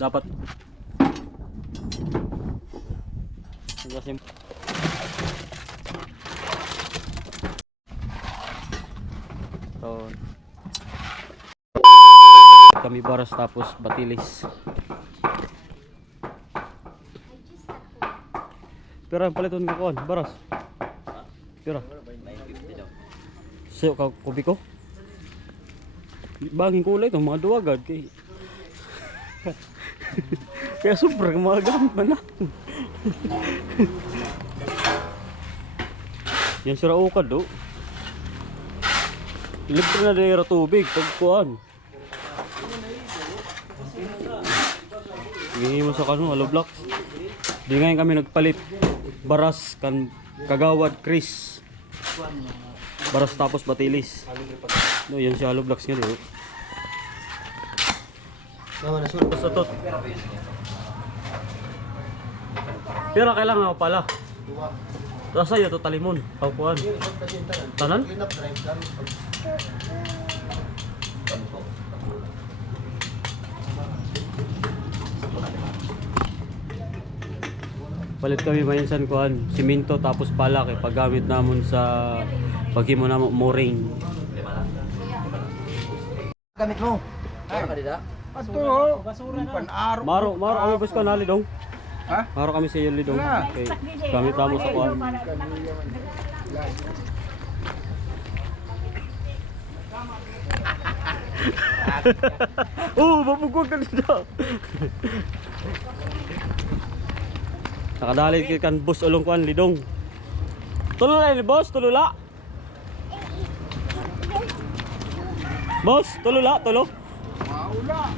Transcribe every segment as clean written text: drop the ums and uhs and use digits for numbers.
Dapat kasi kami baras tapos batilis. Pira ang paliton ko kuan, baras. Pira. Sayo ka kubi ko. Banging kulay to mga duwagad kay. Kaya sobrang mga gamit man na. Yan sira ukad do. Libre na dira tubig pag kuan. Hingi mo sa kano, hollow blocks. Di ngayon kami nagpalit. Baras kan kagawad Chris. Baras tapos batilis. No, yan si hollow blocks nga dito. Basta tot. Pero kailangan pala. Rasa yun to talimon. Paupuan. Tanan? Palit kami minsan kuan, siminto tapos pala kay paggamit namon sa paghimo namo mooring. Gamit mo. Ay, kadida. Ato, pan-aro. Maro kami bus kanali dong. Ha? Maro kami sa yeli dong. Wala. Okay. Gamit namo sa kuan. Oh, mabugwag ka dito. Nakadali kan bus ulong kuan lidong. Tulula ni boss, tulula. Boss, tulula, tulo.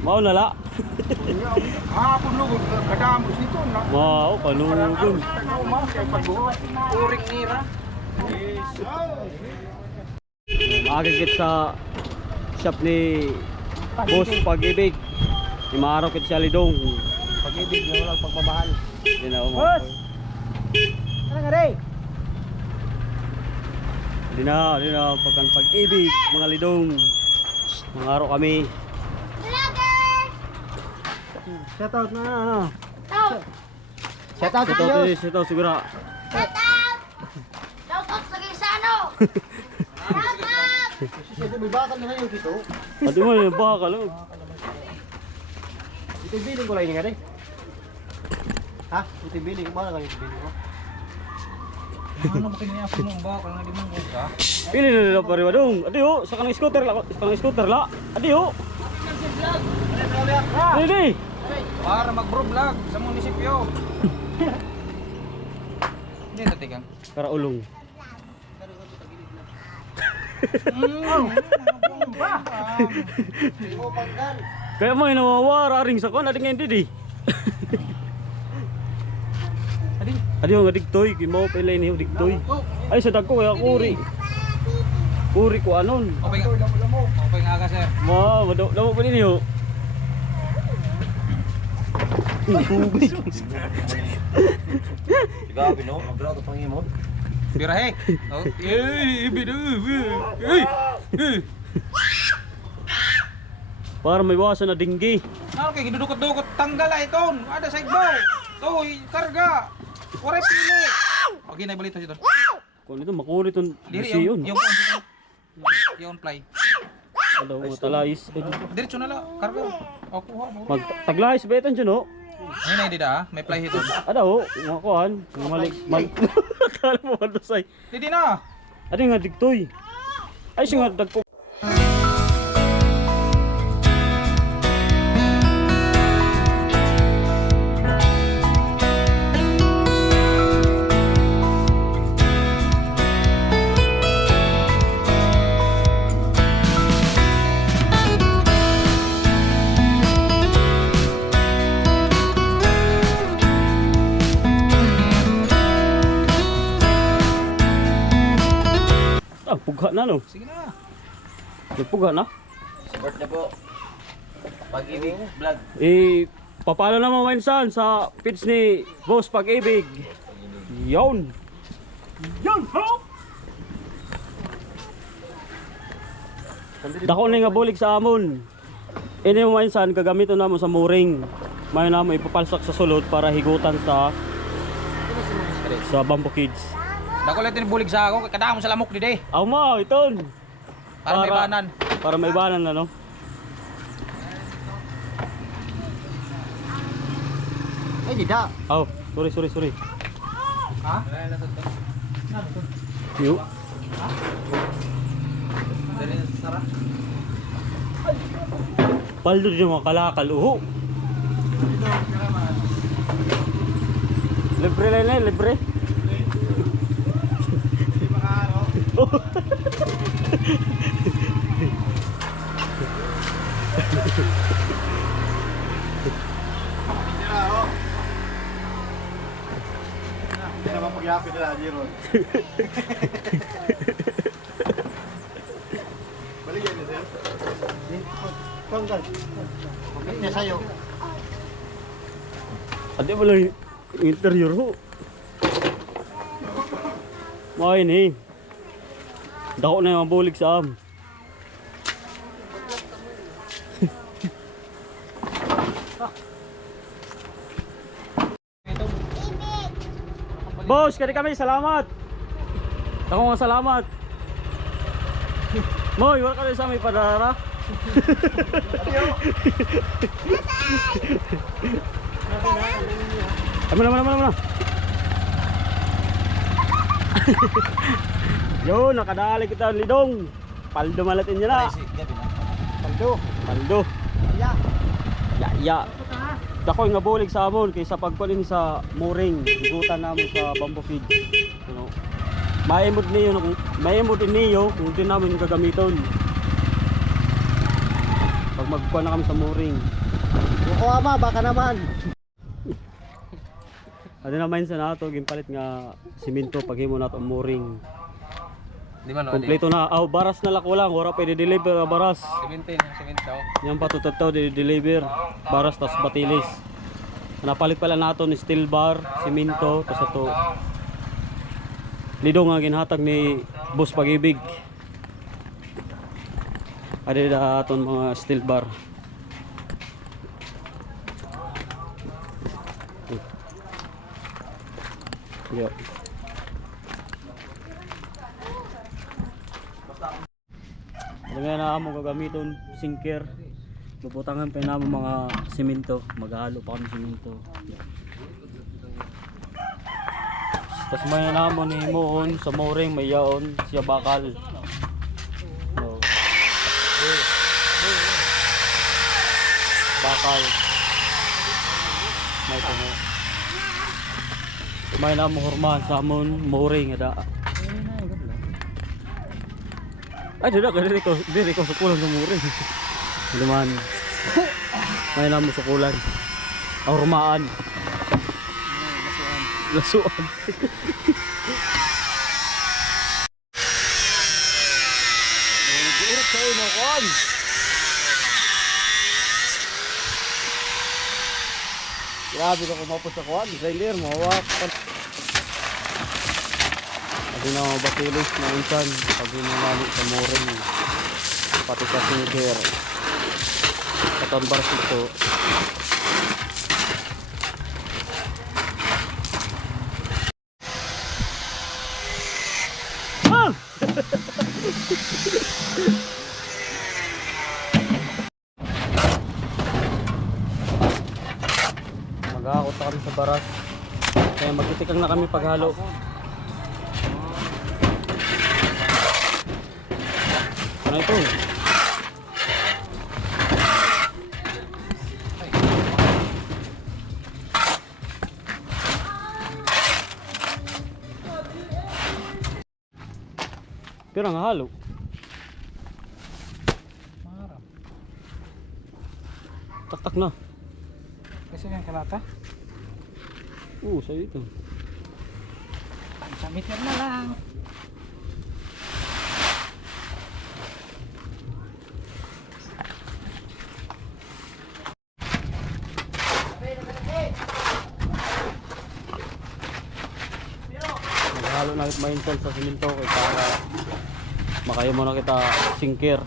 Mau na la. Hapon lugod, kadamos ito na. Wow, panugon. Uring nira. Makakikit sa shop ni Boss Pag-ibig. Imaraw kit siya lidong. Pag-ibig na walang pagmamahal. Hindi na ako. Boss! Ano nga rin? Hindi na pagkan Pag-ibig mga lidong. Mangaraw kami. Shoutout na ano? Shoutout Ito, ito siguro. Shoutout sa Gaisano! Siyempre may bakal na ngayon dito. Ate mo yung bakal. Ito yung biling ko lang nga rin. Ha? Ito yung biling ko. Bakit lang yung biling ko? Ano ba kinayapin mo ang bakal na di mong ka? Pili na nila pariwa dong. Adi ho, sa kanang scooter la. Sa kanang scooter la. Adi ho. Hindi. Para mag-bro vlog sa munisipyo. Hindi na tigang. Para ulong. Kaya mo nawawara ring sa kon ading hindi di. Adi nga digtoy, kimo pala ni digtoy. Ay sa dagko kaya kuri. Kuri ko anon. Okay nga ka sir. Ma, daw pa din yo. Tubig. Grabe no, ang grabe pang imod. Birahe. Oh, bidu. Para may iwasan na dinggi. Ano kay gidudukot-dukot tanggal ay ton. Ada sa igbaw. Toy karga. Ore pili. Okay na balito dito. Kung ito makulit yung Diri bisiyon. yung fly. Adaw mo talayis. Diretso na la karga. O kuha mo. Magtaglayis ba ito dyan no? Ay na dida may fly hito. Adaw, mga kuhan. Malik. Kala mo ba dosay? Didi na. Adi nga digtoy. Ay siya nga dagko. Pugha na no. Sige na. Nagpugha na. Support na po. Pag-ibig vlog. Papalo na mo minsan sa page ni Boss Pag-ibig. Yon. Ho! Dako na nga bulig sa amon. Ini mo minsan gagamiton na mo sa mooring. may naman ipapalsak sa sulod para higutan sa Bamboo Kids. Dako lang tinubulig sa ako, kadaan mo sa lamok di day. Aw mo, iton. Para may banan. Para may banan ano. Ay, di da. Aw, sorry. Ha? Yo. Paldo din mga kalakal. Uho. Libre lang na, libre. Hindi naman pagyapin nila, Jeron. Baligyan niya, sir. Tanggal. Bakit niya sa'yo? Ate mo lang yung interior ho. Main eh. Dako na yung bulig sa am. Boss, kaya kami, salamat. Ako nga salamat. Moy, wala kami sa may padara. Mana. Yo, nakadali kita lidong. Paldo malatin niya na. Paldo. Ya. Dako nga bulig sa amon kaysa pagpalin sa mooring, higutan namin sa Bamboo Kids. Ano? Maimod niyo kung di namin gagamiton. Pag magkuha na kami sa mooring. Buko ama, baka naman. Ano naman sa nato, gimpalit nga simento pag himo nato ang mooring. Di man no. Kompleto na. Aw, baras na lako lang, wala pa i-deliver ang baras. 17 Yan patututaw di-deliver. Baras tas batilis. Napalit pala nato ni steel bar, simento, tas ato. Lidong nga ginhatag ni Boss Pag-ibig. Adi da aton mga steel bar. Yo. Ngayon na mo gagamiton sinker. Puputangan pa namin mga simento. Maghahalo pa kami simento. Tapos may namon ni Moon sa mooring may yaon siya bakal. So, bakal. May tumo. May namon hurmahan sa amon mooring ada. Ay, dili ko sukulan sa mooring. Hindi man. May namon sukulan. Hurmaan. Lasuan. Nag-iirap sa ino, kon! Grabe ka kumapos sa kuwan. Grinder, mawak. Pag na batilis na insan. Pag inamali sa mooring. Pati sa sinker. Katon baras ito. Mag-aakot na kami sa baras. Kaya magtitikang na kami paghalo. Ano ito? Pero nga halo. Tak na. Kasi yung kalata. Sa ito. Sa meter na lang. Maghalo na mainsan sa simento kay para makayo mo na kita sinker.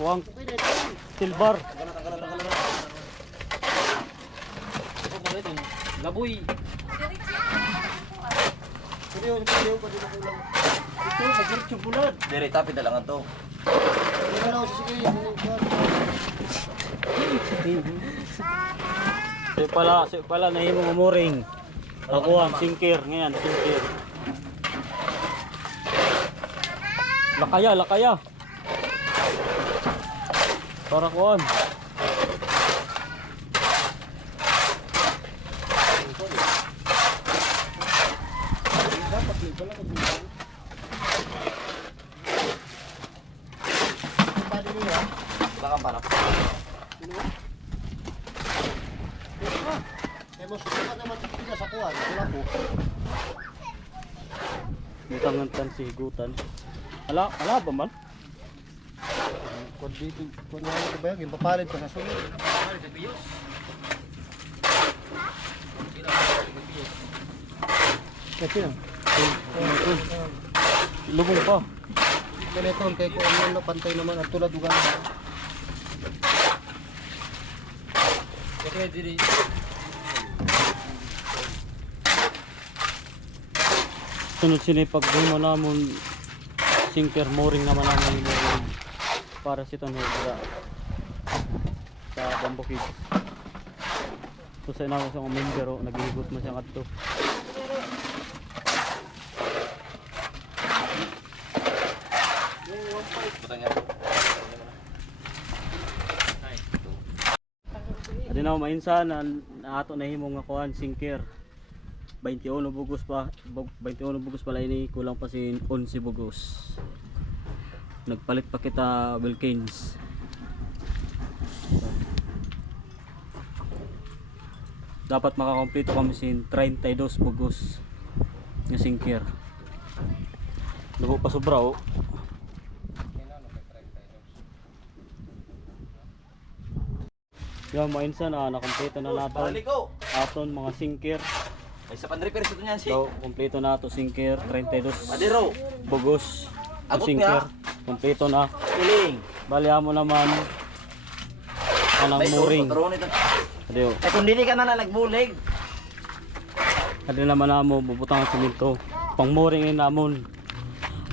kuang silver. Laboy. Ito, magirit yung bulan. Dire tapi dalangan to. Si pala nahimo umuring. Ako ang singkir ngayon, singkir. Lakaya. Para kuan. Baka para. Butangan tan si higutan. Ala ba man? Kung dito, kung ano ko ba yun, papalit pa sa sunod. Kasi na. Lubong pa. Ganito, kay kung ano, pantay naman, ang tulad ugan na. Okay, diri. Sunod sini pag mo namon sinker mooring naman namin mooring para sa itong hudra sa bambukid. So sa inako sa member o naghihigot man siya kadto. Butang yan. Adi na mainsa na ato na himo nga kuan sinker. 21 bugos pa, 21 bugos pala ini, kulang pa si 11 bugos. Nagpalit pa kita Wilkins. Dapat makakompleto kami sin 32 bugos nga sinker. Dugo pa sobra oh. Yan, mainsa na nakompleto na nato Balik ko. aton mga sinker. Ay sa pan-repair sa niyan si. So, kompleto na to sinker 32 Adero. bugos. Abot Sinker, kompleto na. Piling. Bali mo naman anang mooring. Adio, Ay kung dili ka na nagbulig. adi naman namo bubutang ang semento. Pang mooring in namon.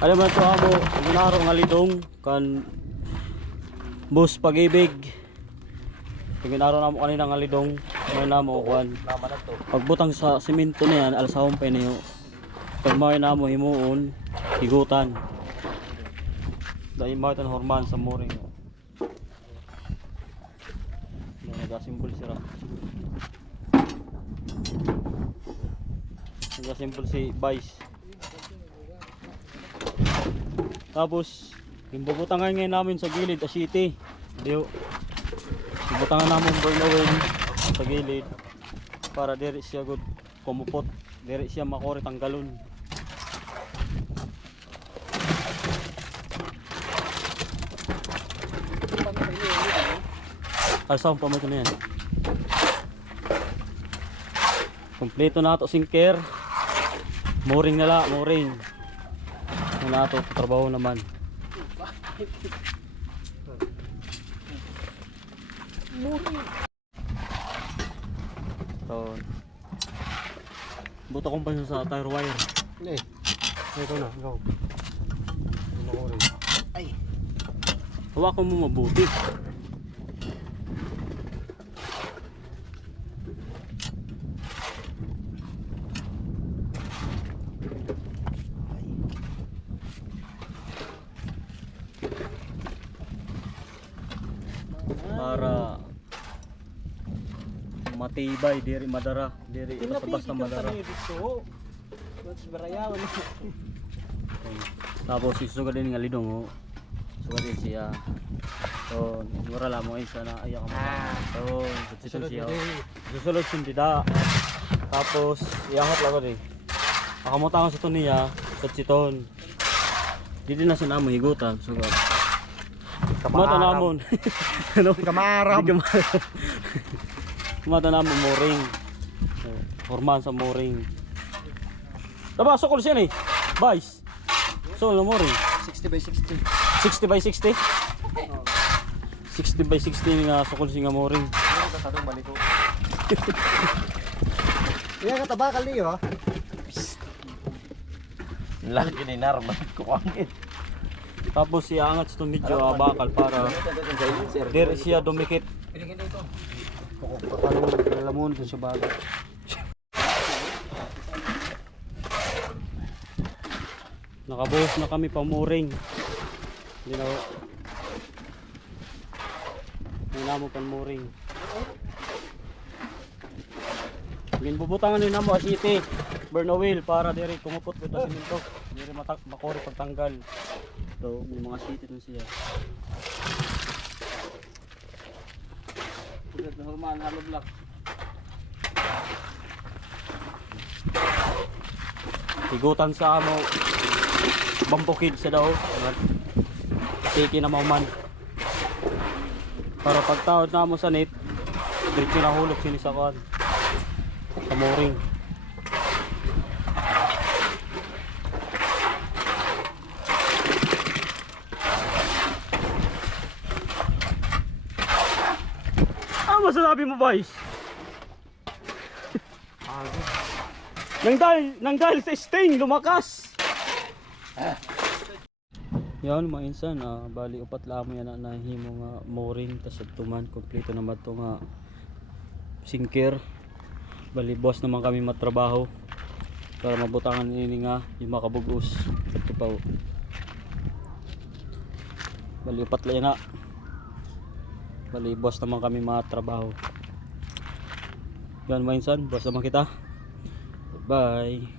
Ano man to amo, ginaro nga lidong kan bus pag-ibig. Ginaro namo kanina nga lidong, may namo kuan. Naman na to. Pagbutang sa semento na yan, alasahon pa niyo. Pag may namo himuon, higutan. Dahil mo itong horman sa mooring. Nagasimbol sila. Nagasimbol si Vice. Tapos, yung bubutangan ngayon namin sa gilid, asiti. Diyo. Bubutangan namin burlawin sa gilid. Para diri siya good kumupot. Diri siya makori tanggalon. Alsahon pa mo ito na yan. Kompleto na ito sinker. Mooring nala, mooring. Ano na ito, trabaho naman. So, buto kong pa siya sa tire wire. Ito na, ikaw. Ay. Hawakan mo mabuti. Para matibay, diri madara, diri basta madara. Tapos isuga din nga lidong oh. Suga din siya. So, mura lang mo isa na ayak mo. So, susunod siya. Susunod sundida. Tapos iangat lang ko din. Akamutangan sa tuniya, sa chiton. Dili na siya namo higutan, suga. Mata namon. Ano? Kamaram. Mata namon mooring. Horman sa mooring. Taba sokol siya ni. Vice. So, no mooring. 60 by 60. 60 by 60. 60 by 60 nga sukol singa moring. Ano ka sa itong balik ko? Iya ka tabakal niyo ha? Laki ni Narman ko angin. Tapos iangat sa medyo bakal para dire siya dumikit. Paano lamon ko sa bago. Nakabuhos na kami pamuring. Hindi na mo pamuring. Ginbubutangan ni namo asiti. Burn oil para dire kumupot ko ta simento. Dire makori pagtanggal. So, may mga asiti dun siya. Ulit na humaan halo block. Higutan sa amo bambukid sa daw. Tiki na man. Para pagtawad na mo sa net, diretso na hulog sini sa kan. Sa mooring. Ano masasabi mo, boys? Nang dahil sa sting, lumakas. Yan mga insan, bali upat lamo yan na nahimo nga mooring tas tuman kompleto na mato nga sinker. Bali boss naman kami matrabaho para mabutangan ini nga yung makabugos ito pa. Bali upat la yan na. Bali boss naman kami matrabaho. Yan mga insan, boss naman kita. Bye.